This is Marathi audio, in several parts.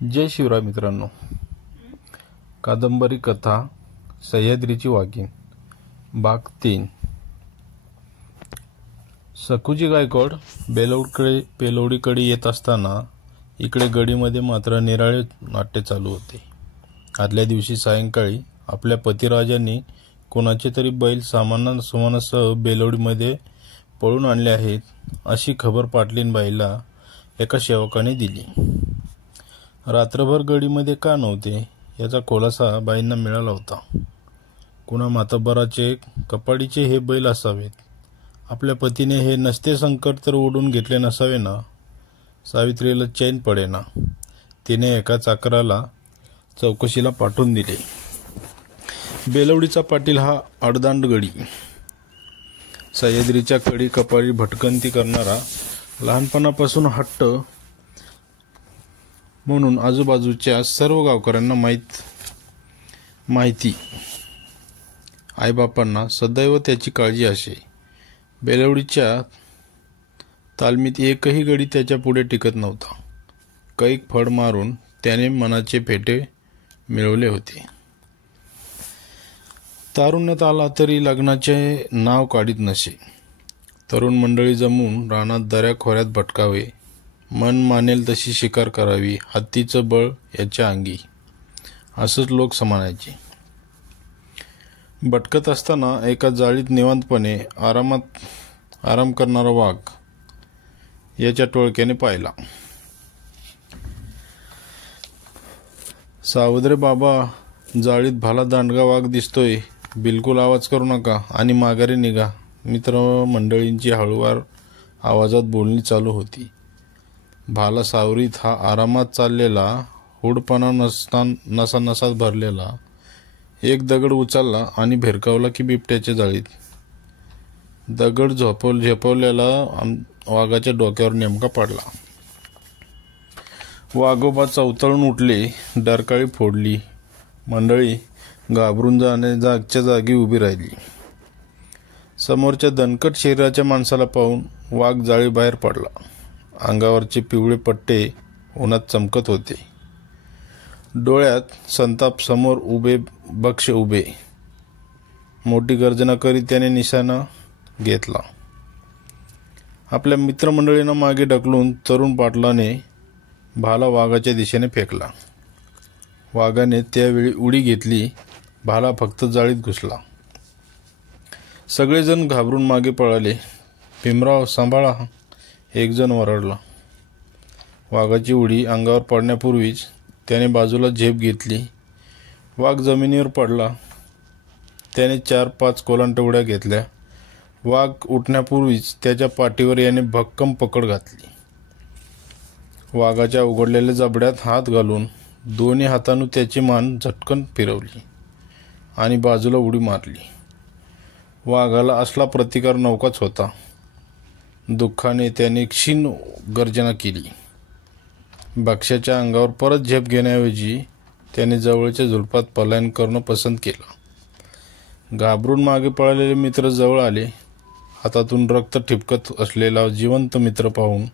जय शिवराय मित्रांनो. कादंबरी कथा सह्याद्रीची वाघीण भाग 3. सखूजी गायकवाड बेलवडीकडे येत असताना इकडे गडीमध्ये मात्र निराळे नाट्य चालू होते. आदल्या दिवशी सायंकाळी आपल्या पतिराजांनी कोणाचे तरी बैल सामानासह बेलवडीमध्ये पळून आणले आहेत अशी खबर पाटलीनबाईला एका सेवकाने दिली. रात्रभर गडीमध्ये का नव्हते याचा खुलासा बाईंना मिळाला होता. कुणा मातब्बराचे कपाडीचे हे बैल असावेत. आपल्या पतीने हे नसते संकट तर ओढून घेतले नसावे ना. सावित्रीला चैन पडेना. तिने एका चाकराला चौकशीला पाठवून दिले. बेलवडीचा पाटील हा अडदांड गडी, सह्याद्रीच्या कडी कपाळी भटकंती करणारा, लहानपणापासून हट्ट म्हणून आजूबाजूच्या सर्व गावकऱ्यांना माहिती. आईबापांना सदैव त्याची काळजी असे. बेलवडीच्या तालमीत एकही गडी त्याच्या पुढे टिकत नव्हता. कैक फड मारून त्याने मनाचे फेटे मिळवले होते. तारुण्यात आला तरी लग्नाचे नाव काढीत नसे. तरुण मंडळी जमून रानात दऱ्या खोऱ्यात भटकावे, मन मानेल तशी शिकार करावी, हत्तीचं बळ याच्या अंगी, असंच लोक समानायचे. भटकत असताना एका जाळीत निवांतपणे आराम करणारा वाघ याच्या टोळक्याने पाहिला. सावध रे बाबा, जाळीत भाला दांडगा वाघ दिसतोय, बिलकुल आवाज करू नका आणि माघारी निघा. मित्रमंडळींची हळूवार आवाजात बोलणी चालू होती. भाला सावरीत हा आरामात चाललेला, हुडपणा नसानसात भरलेला एक दगड उचलला आणि भिरकावला की बिबट्याच्या जाळीत. दगड झेपवलेला वाघाच्या डोक्यावर नेमका पडला. वाघोबा चवतळून उठले, डरकाळी फोडली. मंडळी घाबरून जागच्या जागी उभी राहिली. समोरच्या दणकट शरीराच्या माणसाला पाहून वाघ जाळीबाहेर पडला. अंगावरचे पिवळे पट्टे उन्हात चमकत होते. डोळ्यात संताप. समोर बक्ष उभे. मोठी गर्जना करीत त्याने निशाणा घेतला. आपल्या मित्रमंडळींना मागे ढकलून तरुण पाटलाने भाला वाघाच्या दिशेने फेकला. वाघाने त्यावेळी उडी घेतली. भाला फक्त जाळीत घुसला. सगळेजण घाबरून मागे पळाले. भीमराव सांभाळा, एक जण ओरडला. वाघाची उडी अंगावर पडण्यापूर्वीच त्याने बाजूला झेप घेतली. वाघ जमिनीवर पडला. त्याने 4-5 कोलांटवड्या घेतल्या. वाघ उठण्यापूर्वीच त्याच्या पाठीवर याने भक्कम पकड घातली. वाघाच्या उघडलेल्या जबड्यात हात घालून दोन्ही हातांनी त्याची मान झटकन फिरवली आणि बाजूला उडी मारली. वाघाला असला प्रतिकार नवकाच होता. दुःखाने त्याने क्षीण गर्जना केली. भक्ष्याच्या अंगावर परत झेप घेण्याऐवजी त्याने जवळच्या झुडपात पलायन करणं पसंत केलं. घाबरून मागे पळालेले मित्र जवळ आले. हातातून रक्त ठिपकत असलेला जिवंत मित्र पाहून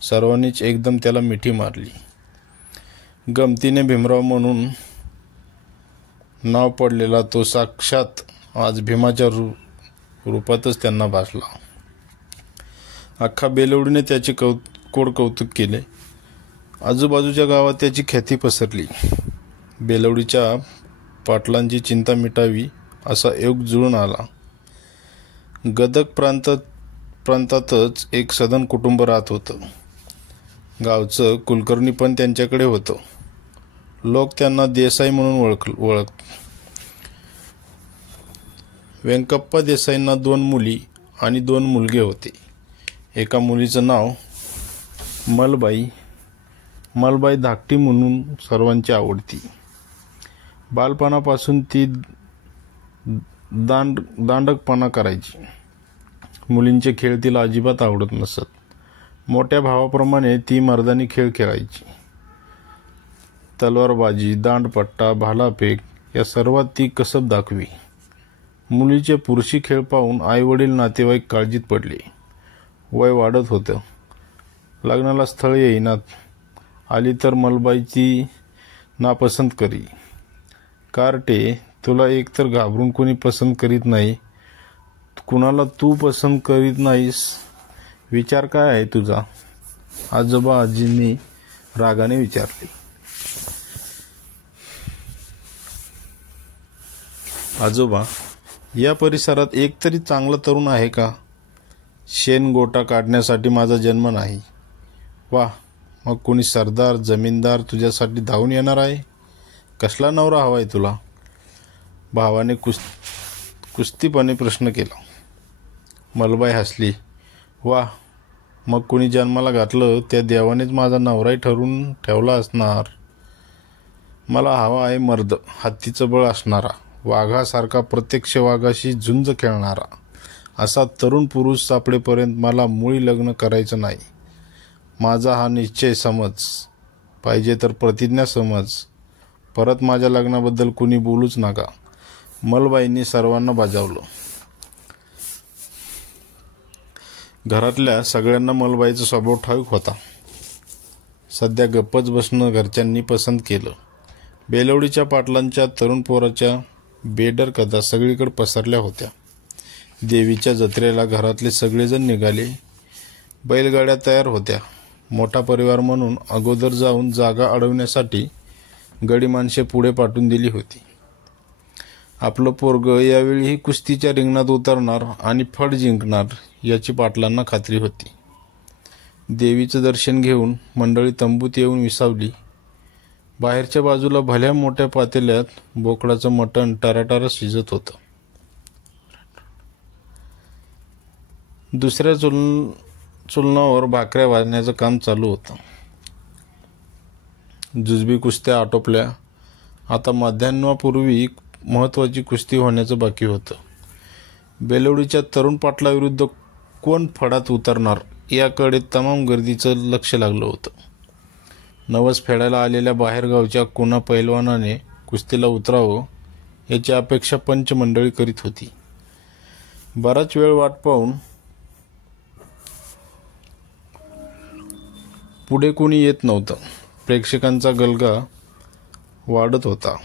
सर्वांनीच एकदम त्याला मिठी मारली. गमतीने भीमराव म्हणून नाव पडलेला तो साक्षात आज भीमाच्या रूपातच त्यांना भासला. अख्खा बेलवडीने त्याचे कौतुक केले. आजूबाजूच्या गावात त्याची ख्याती पसरली. बेलवडीच्या पाटलांची चिंता मिटावी असा योग जुळून आला. गदग प्रांतातच एक सधन कुटुंब राहत होतं. गावचं कुलकर्णी पण त्यांच्याकडे होतं. लोक त्यांना देसाई म्हणून ओळखत. व्यंकप्पा देसाईंना 2 मुली आणि 2 मुलगे होते. एका मुलीचं नाव मलबाई धाकटी म्हणून सर्वांची आवडती. बालपणापासून ती दांडकपणा करायची. मुलींचे खेळ तिला अजिबात आवडत नसत. मोठ्या भावाप्रमाणे ती मर्दानी खेळ खेळायची. तलवारबाजी, दांडपट्टा, भालाफेक या सर्वात ती कसब दाखवी. मुलीचे पुरुषी खेळ पाहून आईवडील नातेवाईक काळजीत पडले. वय वाढत होतं. लग्नाला स्थळ येईनात. आली तर मलबाईची नापसंत करी. कार्टे, तुला एकतर घाबरून कोणी पसंत करीत नाही, कुणाला तू पसंत करीत नाहीस. विचार काय आहे तुझा? आजोबा आजींनी रागाने विचारले. आजोबा, या परिसरात एकतरी चांगला तरुण आहे का? शेण गोटा काढण्यासाठी माझा जन्म नाही. वा, मग कोणी सरदार जमीनदार तुझ्यासाठी धावून येणार आहे? कसला नवरा हवाय तुला? भावाने कुस्तीपणे प्रश्न केला. मलबाई हसली. वा, मग कोणी जन्माला घातलं त्या देवानेच माझा नवराही ठरवून ठेवला असणार. मला हवा आहे मर्द, हत्तीचं बळ असणारा, वाघासारखा प्रत्यक्ष वाघाशी झुंज खेळणारा. असा तरुण पुरुष सापडेपर्यंत मला मुळी लग्न करायचं नाही. माझा हा निश्चय समज, पाहिजे तर प्रतिज्ञा समज. परत माझ्या लग्नाबद्दल कुणी बोलूच नका. मलबाईंनी सर्वांना बजावलं. घरातल्या सगळ्यांना मलबाईचा स्वभाव ठाऊक होता. सध्या गप्पच बसणं घरच्यांनी पसंत केलं. बेलवडीच्या पाटलांच्या तरुण पोराच्या बेडर कथा सगळीकडे पसरल्या होत्या. देवीच्या जत्रेला घरातले सगळेजण निघाले. बैलगाड्या तयार होत्या. मोठा परिवार म्हणून अगोदर जाऊन जागा अडवण्यासाठी गडी माणसे पुढे पाठवून दिली होती. आपलं पोरग यावेळीही कुस्तीच्या रिंगणात उतरणार आणि फड जिंकणार याची पाटलांना खात्री होती. देवीचं दर्शन घेऊन मंडळी तंबूत येऊन विसावली. बाहेरच्या बाजूला भल्या मोठ्या पातेल्यात बोकडाचं मटण टराटरा शिजत होतं. दुसऱ्या चुलनावर भाकऱ्या भाजण्याचं काम चालू होतं. जुजबी कुस्त्या आटोपल्या. आता मध्यान्हापूर्वी महत्त्वाची कुस्ती होण्याचं बाकी होतं. बेलवडीच्या तरुण पाटलाविरुद्ध कोण फडात उतरणार याकडे तमाम गर्दीचं लक्ष लागलं होतं. नवस फेडायला आलेल्या बाहेरगावच्या कोणा पैलवानाने कुस्तीला उतरावं याची अपेक्षा पंचमंडळी करीत होती. बराच वेळ वाट पाहून पुढे कोणी येत नव्हतं. प्रेक्षकांचा गलगा वाढत होता.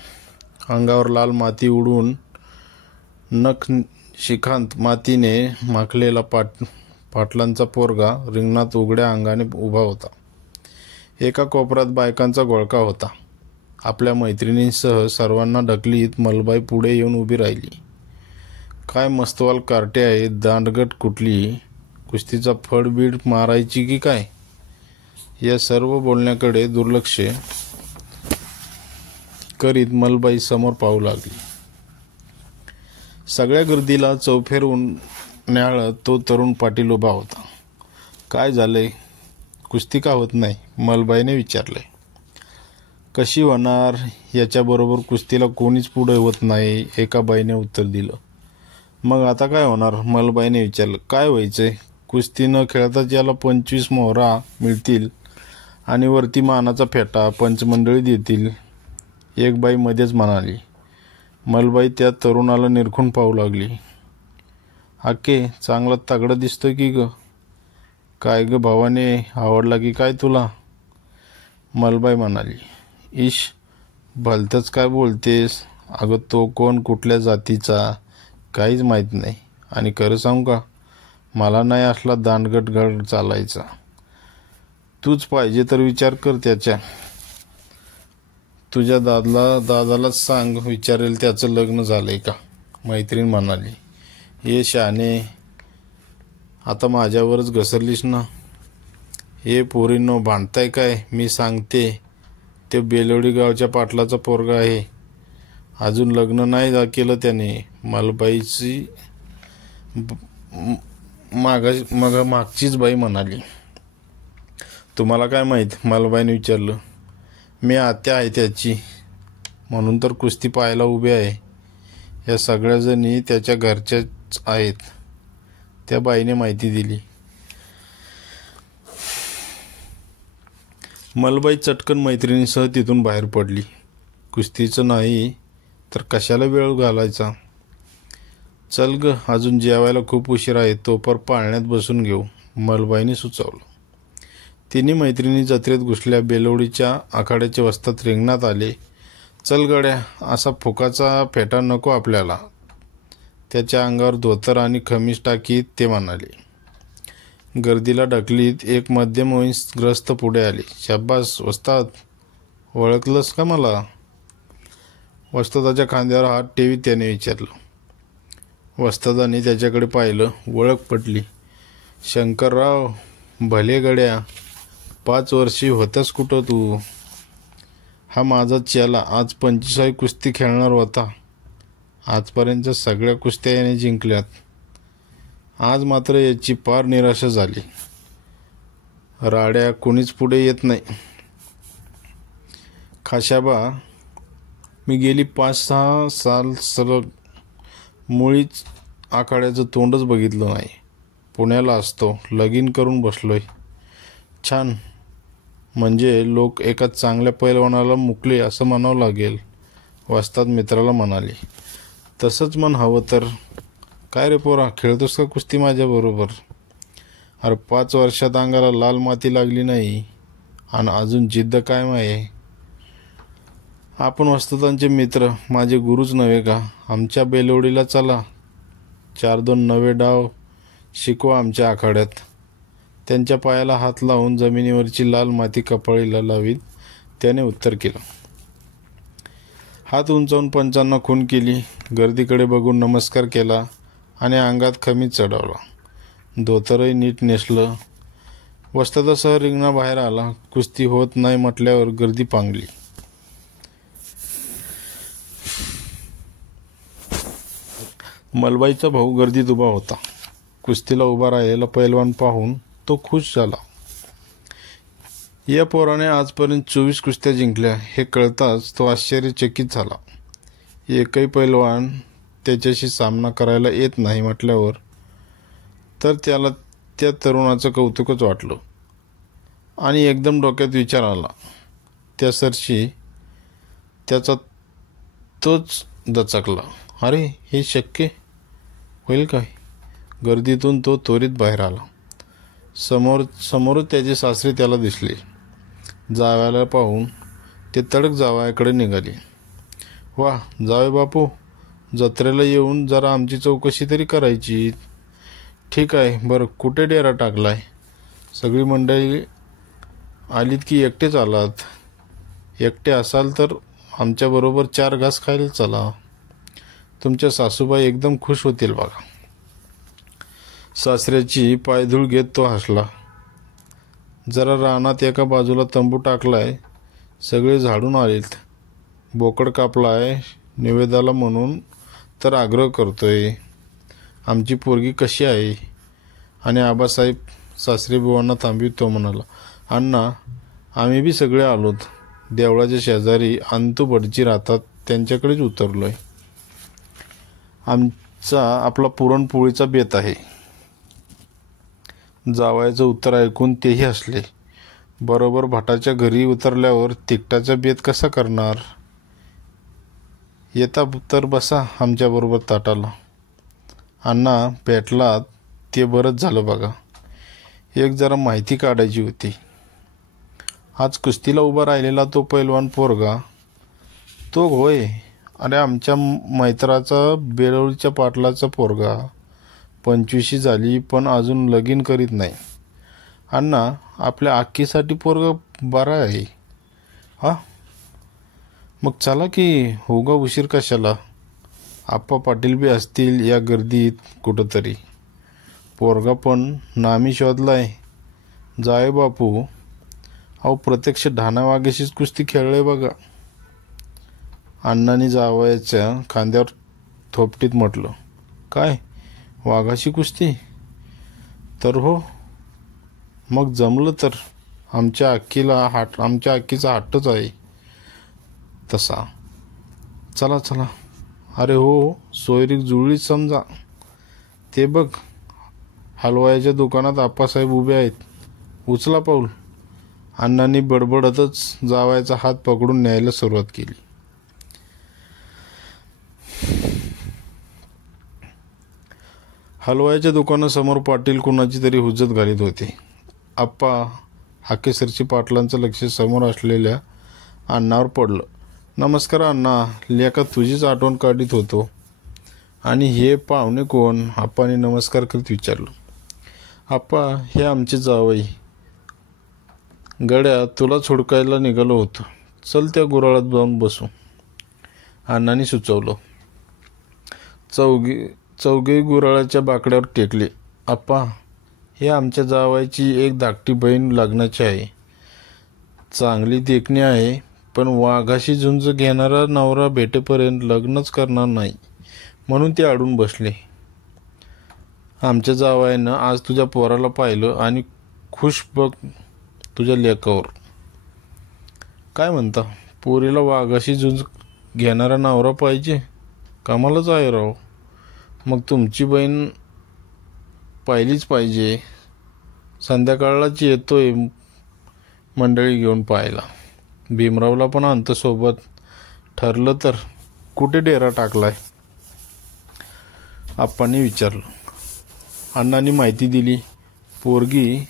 अंगावर लाल माती उडवून नख शिखांत मातीने माखलेला पाटलांचा पोरगा रिंगणात उघड्या अंगाने उभा होता. एका कोपऱ्यात बायकांचा घोळका होता. आपल्या मैत्रिणींसह सर्वांना ढकलीत मलबाई पुढे येऊन उभी राहिली. काय मस्तवाल कार्टे आहे, दांडगट कुठली, कुस्तीचा फडबीड मारायची की काय? या सर्व बोलण्याकडे दुर्लक्ष करीत मलबाई समोर पाहू लागली. सगळ्या गर्दीला चौफेरून न्याहाळत तो तरुण पाटील उभा होता. काय झालंय? कुस्ती का होत नाही? मलबाईने विचारले. कशी होणार? याच्याबरोबर कुस्तीला कोणीच पुढे होत नाही, एका बाईने उत्तर दिलं. मग आता काय होणार? मलबाईने विचारलं. काय व्हायचंय? कुस्ती न खेळताच याला 25 मोहरा मिळतील आणि वरती मानाचा फेटा पंचमंडळी देतील, एक बाई मध्येच म्हणाली. मलबाई त्या तरुणाला निरखून पाहू लागली. आके, चांगला तगडा दिसतोय की ग? काय ग भावाने, आवडला की काय तुला? मलबाई म्हणाली. इश, भलतंच काय बोलतेस? अगं तो कोण, कुठल्या जातीचा, काहीच माहीत नाही. आणि खरं सांगू का, मला नाही असला दांडगट गड चालायचा. तूच पाहिजे तर विचार कर त्याच्या. तुझ्या दादालाच सांग, विचारेल त्याचं लग्न झालंय का? मैत्रीण म्हणाली. ये शाने, आता माझ्यावरच घसरलीस ना. हे पोरींनो, भांडताय काय? मी सांगते, ते बेलवडी गावच्या पाटलाचा पोरगा आहे. अजून लग्न नाही केलं त्याने. मलबाईची मागचीच बाई म्हणाली. तुम्हाला काय माहीत? मलबाईने विचारलं. मी आत्या आहे त्याची, म्हणून तर कुस्ती पाहायला उभे आहे. या सगळ्याजणी त्याच्या घरच्याच आहेत, त्या बाईने माहिती दिली. मलबाई चटकन मैत्रिणीसह तिथून बाहेर पडली. कुस्तीचं नाही तर कशाला वेळ घालायचा? चल ग, अजून जेवायला खूप उशीर आहे, तोपर पाळण्यात बसून घेऊ, मलबाईने सुचवलं. तिन्ही मैत्रिणी जत्रेत घुसल्या. बेलवडीच्या आखाड्याचे वस्तात रिंगणात आले. चल गड्या, असा फुकाचा फेटा नको आपल्याला. त्याच्या अंगावर धोतर आणि खमीस टाकीत ते म्हणाले. गर्दीला ढकलीत एक मध्यमवयस्क पुढे आले. शाब्बास वस्ताद, ओळखलंस का मला? वस्तादाच्या खांद्यावर हात ठेवीत त्याने विचारलं. वस्तादाने त्याच्याकडे पाहिलं. ओळख पटली. शंकरराव, भले गड्या, 5 वर्षी होतास कुठं तू? हा माझा चेला आज 25वी कुस्ती खेळणार होता. आजपर्यंत सगळ्या कुस्त्या याने जिंकल्यात. आज मात्र याची पार निराशा झाली. राड्या कोणीच पुढे येत नाही. खाशाबा, मी गेली 5-6 साल सलग मुळीच आखाड्याचं तोंडच बघितलं नाही. पुण्याला असतो, लगीन करून बसलोय. छान, म्हणजे लोक एका चांगल्या पैलवानाला मुकले असं म्हणावं लागेल. वस्ताद मित्राला म्हणाले. तसंच मन हवं तर. काय रे पोरा, खेळतोस का कुस्ती माझ्याबरोबर? अरे 5 वर्षात अंगाला लाल माती लागली नाही आणि अजून जिद्द कायम आहे. आपण वस्तादांचे मित्र, माझे गुरुच नव्हे का? आमच्या बेलवडीला चला, 4-2 नवे डाव शिकवा आमच्या आखाड्यात. त्यांच्या पायाला हात लावून जमिनीवरची लाल माती कपाळीला लावीत त्याने उत्तर केलं. हात उंचावून पंचांना खून केली. गर्दीकडे बघून नमस्कार केला आणि अंगात खमीस चढवला. धोतरही नीट नेसलं. वस्तादासह रिंगणाबाहेर आला. कुस्ती होत नाही म्हटल्यावर गर्दी पांगली. मलबाईचा भाऊ गर्दीत उभा होता. कुस्तीला उभा राहिलेला पैलवान पाहून तो खुश झाला. या पोराने आजपर्यंत 24 कुस्त्या जिंकल्या हे कळताच तो आश्चर्यचकित झाला. एकही पैलवान त्याच्याशी सामना करायला येत नाही म्हटल्यावर तर त्याला त्या तरुणाचं कौतुकच वाटलं आणि एकदम डोक्यात विचार आला. त्या सरशी त्याचा तोच दचकला. अरे, हे शक्य होईल काय? गर्दीतून तो त्वरित बाहेर आला. समोरच त्याचे सासरे त्याला दिसले. जावयाला पाहून ते तडक जावयाकडे निघाले. वा जावे बापू, जत्रेला येऊन जरा आमची चौकशी तरी करायची. ठीक आहे, बरं कुठे डेरा टाकलाय? सगळी मंडळी आलीत की एकटेच आलात? एकटे असाल तर आमच्याबरोबर 4 घास खायला चला. तुमच्या सासूबाई एकदम खुश होतील बघा. सासऱ्याची पायधूळ घेत तो हसला. जरा रानात एका बाजूला तंबू टाकलाय, सगळे झाडून आलेत. बोकड कापलाय निवेदाला म्हणून तर आग्रह करतोय. आमची पोरगी कशी आहे? आणि आबासाहेब सासरेबुवांना थांबवित तो म्हणाला. अण्णा, आम्ही बी सगळे आलोत. देवळाच्या शेजारी अंतू भटजी राहतात, त्यांच्याकडेच उतरलोय. आपला पुरणपोळीचा बेत आहे. जावयाचं उत्तर ऐकून तेही हसले. बरोबर भटाच्या घरी उतरल्यावर तिकटाचा बेत कसा करणार? येता तर बसा आमच्याबरोबर ताटाला. अण्णा भेटलात ते बरंच झालं बघा. एक जरा माहिती काढायची होती. आज कुस्तीला उभा राहिलेला तो पैलवान पोरगा, तो होय? अरे आमच्या मैत्राचा बेलवडीच्या पाटलाचा पोरगा. 25शी झाली पण अजून लगीन करीत नाही. अण्णा, आपल्या आक्कीसाठी पोरगा बरा आहे. हा मग चला की, होगा उशीर कशाला? आप्पा पाटील बी असतील या गर्दीत कुठंतरी. पोरगा पण नामी शोधलाय. जाय बापू, अहो प्रत्यक्ष ढाणा वाघेशीच कुस्ती खेळले बघा. अण्णांनी जावयाच्या खांद्यावर थोपटीत म्हटलं. काय, वाघाशी कुस्ती? तर हो, मग जमलं तर. आमच्या अक्कीचा हट्टच आहे तसा. चला चला. अरे हो, सोयरीक जुळलीच समजा. ते बघ, हलवायाच्या दुकानात आप्पासाहेब उभे आहेत. उचला पाऊल. अण्णांनी बडबडतच जावयाचा हात पकडून न्यायला सुरुवात केली. हलवायाच्या दुकानासमोर पाटील कुणाची तरी हुज्जत घालीत होते. आप्पा, हाकेसरची पाटलांचं लक्ष समोर असलेल्या अण्णावर पडलं. नमस्कार अण्णा, लेका तुझीच आठवण काढीत होतो. आणि हे पाहुणे कोण? आप्पाने नमस्कार करीत विचारलं. आप्पा, हे आमचे जावई. गड्या, तुलाच हुडकायला निघालो होतो. चल त्या गुराळात जाऊन बसू, अण्णांनी सुचवलं. चौघे गुराळाच्या बाकड्यावर टेकले. आप्पा, हे आमच्या जावायची एक धाकटी बहीण लग्नाची आहे. चांगली देखणी आहे, पण वाघाशी झुंज घेणारा नवरा भेटेपर्यंत लग्नच करणार नाही, म्हणून ते अडून बसले. आमच्या जावयानं आज तुझ्या पोराला पाहिलं आणि खुश बघ तुझ्या लेकावर. काय म्हणता, पोरीला वाघाशी झुंज घेणारा नवरा पाहिजे? कामालाच आहे राव. मग तुमची बहीण पाहिलीच पाहिजे. संध्याकाळलाच येतोय मंडळी घेऊन पाहायला. भीमरावला पण आणतो सोबत. ठरलं तर. कुठे डेरा टाकलाय? आप्पांनी विचारलं. अण्णांनी माहिती दिली. पोरगी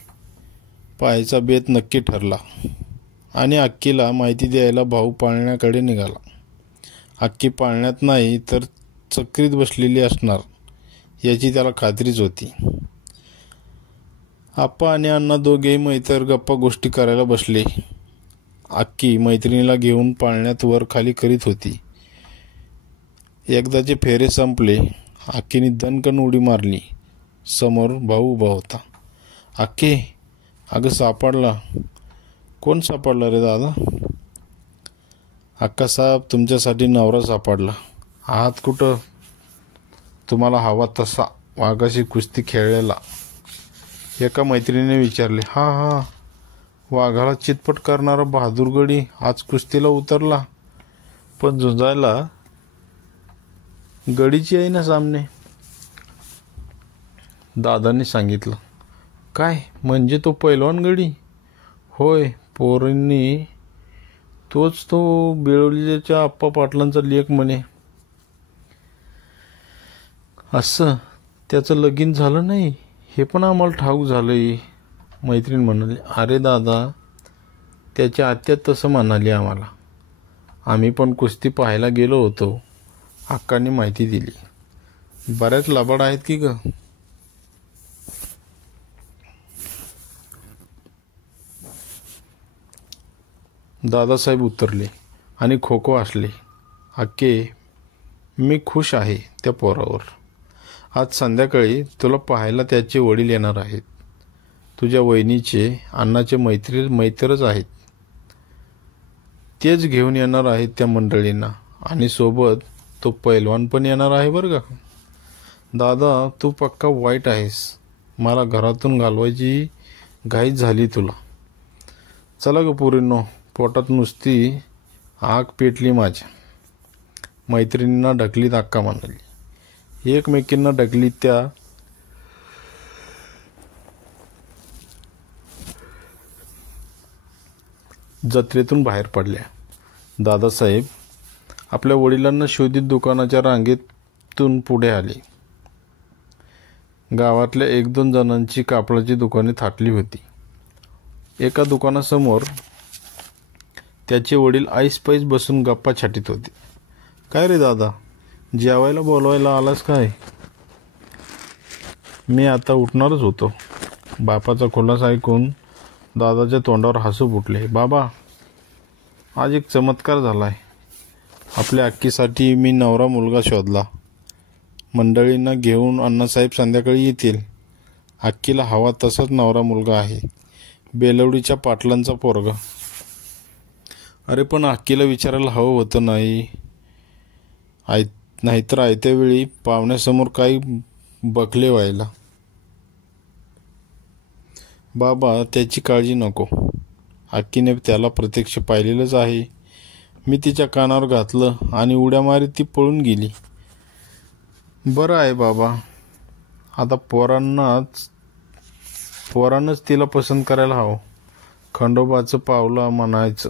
पाहायचा बेत नक्की ठरला आणि अक्कीला माहिती द्यायला भाऊ पाळण्याकडे निघाला. अक्की पाळण्यात नाही तर चक्रीत बसलेली असणार याची त्याला खात्रीच होती. आप्पा आणि अण्णा दोघेही मैत्र गप्पा गोष्टी करायला बसले. अक्की मैत्रिणीला घेऊन पाळण्यात वर खाली करीत होती. एकदाचे फेरे संपले. अक्कीने दणकन उडी मारली. समोर भाऊ उभा होता. अक्की, अगं सापडला. कोण सापडला रे दादा? अक्का साहेब, तुमच्यासाठी नवरा सापडला. आहात कुठं? तुम्हाला हवा तसा, वाघाशी कुस्ती खेळलेला, एका मैत्रिणीने विचारले. हा, वाघाला चितपट करणारा बहादूरगडी आज कुस्तीला उतरला, पण झुंजायला गडीची आहे ना सामने, दादांनी सांगितलं. काय म्हणजे तो पैलवान गडी? होय, पोरींनी तोच तो बेळवलीच्या आप्पा पाटलांचा लेक म्हणे. असं? त्याचं लगीन झालं नाही हे पण आम्हाला ठाऊक झालंय, मैत्रीण म्हणाली. अरे दादा, त्याच्या आत्या तसं म्हणाली आम्हाला. आम्ही पण कुस्ती पाहायला गेलो होतो. अक्कांनी माहिती दिली. बऱ्याच लबाड आहेत की ग? दादासाहेब उतरले आणि खो खो असले. अक्के, मी खुश आहे त्या पोरावर. आज संध्याकाळी तुला पाहायला त्याचे वडील येणार आहेत. तुझ्या वहिनीचे अण्णाचे मैत्रच आहेत. तेच घेऊन येणार आहेत त्या मंडळींना आणि सोबत तो पैलवान पण येणार आहे बरं का. दादा, तू पक्का वाईट आहेस. मला घरातून घालवायची घाईच झाली तुला. चला ग पोरींनो, पोटात नुसती आग पेटली माझ्या. मैत्रिणींना ढकलीत अक्का म्हणाली. एकमेकींना ढकलीत त्या जत्रेतून बाहेर पडल्या. दादासाहेब आपल्या वडिलांना शोधित दुकानाच्या रांगेतून पुढे आले. गावातल्या 1-2 जणांची कापडाची दुकाने थाटली होती. एका दुकानासमोर त्याचे वडील ऐसपैस बसून गप्पा छाटीत होते. काय रे दादा, जेवायला बोलवायला आलास काय? मी आता उठणारच होतो. बापाचा खुलासा ऐकून दादाच्या तोंडावर हसू फुटले. बाबा, आज एक चमत्कार झालाय. आपल्या अक्कीसाठी मी नवरा मुलगा शोधला. मंडळींना घेऊन अण्णासाहेब संध्याकाळी येतील. अक्कीला हवा तसाच नवरा मुलगा आहे, बेलवडीच्या पाटलांचा पोरगा. अरे पण अक्कीला विचारायला हवं होतं नाहीतर आयत्या वेळी पाहुण्यासमोर काही बकले व्हायला. बाबा, त्याची काळजी नको. अक्कीने त्याला प्रत्यक्ष पाहिलेलंच आहे. मी तिच्या कानावर घातलं आणि उड्या मारीत ती पळून गेली. बरं आहे बाबा, आता पोरांनाच तिला पसंत करायला हवं. खंडोबाचं पावलं म्हणायचं,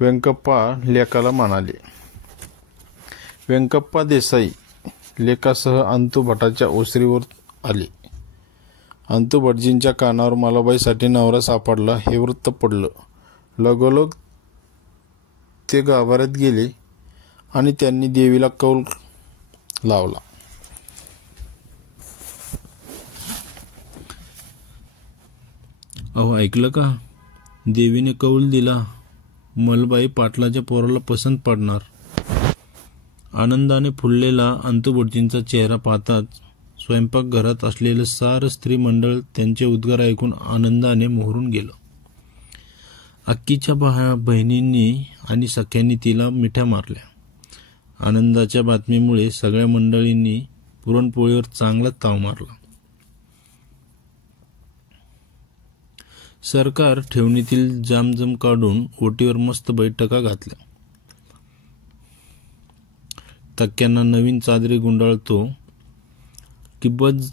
व्यंकप्पा लेकाला म्हणाले. व्यंकप्पा देसाई लेकासह अंतू भटाच्या ओसरीवर आले. अंतू भटजींच्या कानावर मलाबाईसाठी नवरा सापडला हे वृत्त पडलं. लगोलग ते गाभाऱ्यात गेले आणि त्यांनी देवीला कौल लावला. अहो ऐकलं का? देवीने कौल दिला. मलबाई पाटलाच्या पोराला पसंत पडणार. आनंदाने फुललेला अंतू भटजींचा चेहरा पाहताच स्वयंपाकघरात असलेलं सारं स्त्री मंडळ त्यांचे उद्गार ऐकून आनंदाने मोहरून गेलं. अक्कीच्या बहिणींनी आणि सख्यांनी तिला मिठ्या मारल्या. आनंदाच्या बातमीमुळे सगळ्या मंडळींनी पुरणपोळीवर चांगलाच ताव मारला. सरकार ठेवणीतील जामजम काढून ओटीवर मस्त बैठका घातल्या. तक्क्यांना नवीन चादरी गुंडाळतो की बज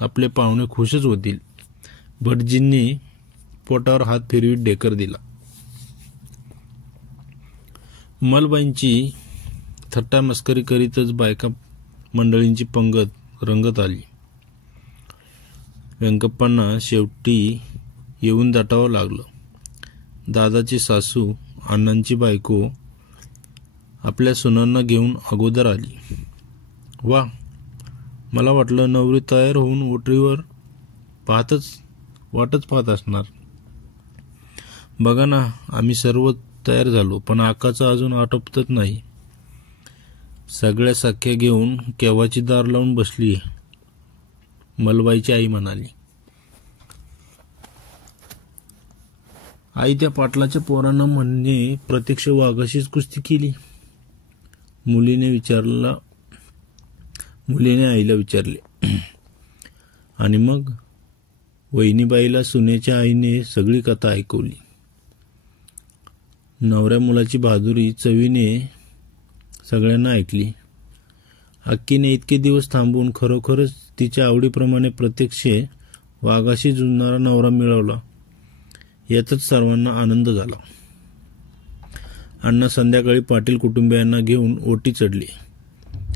आपले पाहुणे खुशच होतील. भटजींनी पोटावर हात फिरवीत डेकर दिला. मलबाईंची थट्टा मस्करी करीतच बायका मंडळींची पंगत रंगत आली. व्यंकप्पांना शेवटी येऊन दाटावं लागलं. दादाची सासू अण्णांची बायको आपल्या सुनांना घेऊन अगोदर आली. वा, मला वाटलं नवरी तयार होऊन ओटरीवर वाटच पाहत असणार. बघा ना, आम्ही सर्व तयार झालो, पण आकाचं अजून आटोपतच नाही. सगळ्या सख्या घेऊन केव्हाची दार लावून बसली, मलबाईची आई म्हणाली. आई, त्या पाटलाच्या पोरांना म्हणणे प्रत्यक्ष वाघाशीच कुस्ती केली. मुलीने आईला विचारले. आणि मग वहिनीबाईला सुनेच्या आईने सगळी कथा ऐकवली. नवऱ्या मुलाची बहादुरी चवीने सगळ्यांना ऐकली. अक्कीने इतके दिवस थांबून खरोखरच तिच्या आवडीप्रमाणे प्रत्यक्ष वाघाशी झुंजणारा नवरा मिळवला, यातच सर्वांना आनंद झाला. अण्णा संध्याकाळी पाटील कुटुंबियांना घेऊन ओटी चढली.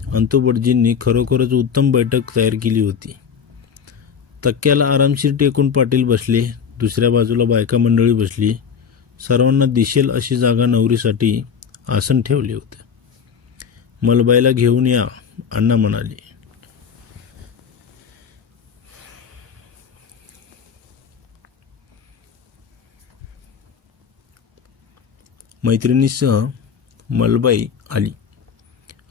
अंतू भटजींनी खरोखरच उत्तम बैठक तयार केली होती. तक्क्याला आरामशीर टेकून पाटील बसले. दुसऱ्या बाजूला बायका मंडळी बसली. सर्वांना दिसेल अशी जागा नवरीसाठी आसन ठेवले होते. मलबाईला घेऊन या, अण्णा म्हणाले. मैत्रिणीसह मलबाई आली.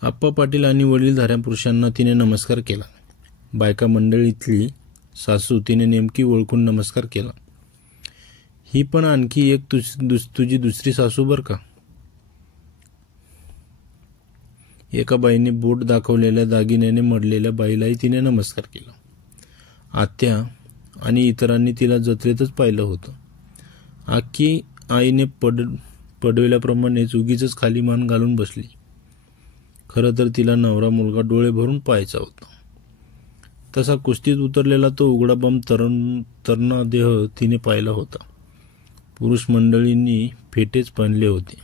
आप्पा पाटील आणि वडीलधाऱ्या पुरुषांना तिने नमस्कार केला. बायका मंडळीतली सासू तिने नेमकी ओळखून नमस्कार केला. ही पण आणखी एक तुझी दुसरी सासू बर का. एका बाईने बोट दाखवलेल्या दागिन्याने मडलेल्या बाईलाही तिने नमस्कार केला. आत्या आणि इतरांनी तिला जत्रेतच पाहिलं होतं. आखी आईने पडवल्याप्रमाणेच उगीच खाली मान घालून बसली. खरं तर तिला नवरा मुलगा डोळे भरून पाहायचा होता. तसा कुस्तीत उतरलेला तो उघडा बंब तरणा देह तिने पाहिला होता. पुरुष मंडळींनी फेटेच बांधले होते.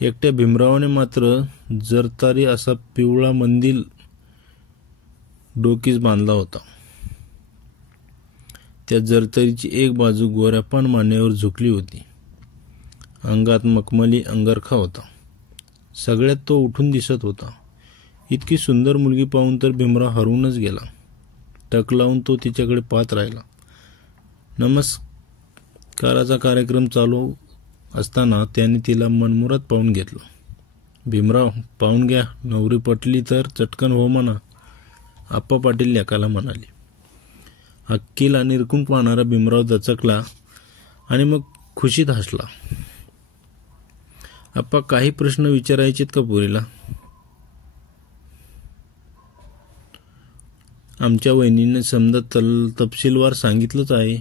एकट्या भीमरावाने मात्र जरतारी असा पिवळा मंदिल डोकीस बांधला होता. त्या जरतरीची एक बाजू गोऱ्यापान मानेवर झुकली होती. अंगात मखमली अंगरखा होता. सगळ्यात तो उठून दिसत होता. इतकी सुंदर मुलगी पाहून तर भीमराव हरवूनच गेला. टक लावून तो तिच्याकडे पाहत राहिला. नमस्काराचा कार्यक्रम चालू असताना त्याने तिला मनमुराद पाहून घेतलं. भीमराव, पाहून घ्या, नवरी पटली तर चटकन हो म्हणा, आप्पा पाटील लेकाला म्हणाले. अक्कीला निरखून पाहणारा भीमराव दचकला आणि मग खुशीत हसला. आप्पा, काही प्रश्न विचारायचेत का पोरीला? आमच्या वहिनीने समजा तपशीलवार सांगितलंच आहे.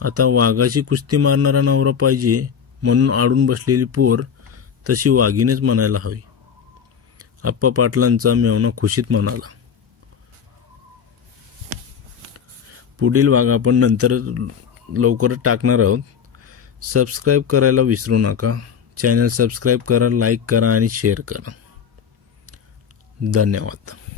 आता वाघाशी कुस्ती मारणारा नवरा पाहिजे म्हणून आडून बसलेली पोर तशी वाघीनेच म्हणायला हवी. आप्पा पाटलांचा मेवना खुशीत म्हणाला. पुढील भाग आपण नंतर लवकरच टाकणार आहोत. सबस्क्राईब करायला विसरू नका. चॅनल सबस्क्राईब करा, लाईक करा आणि शेअर करा. धन्यवाद.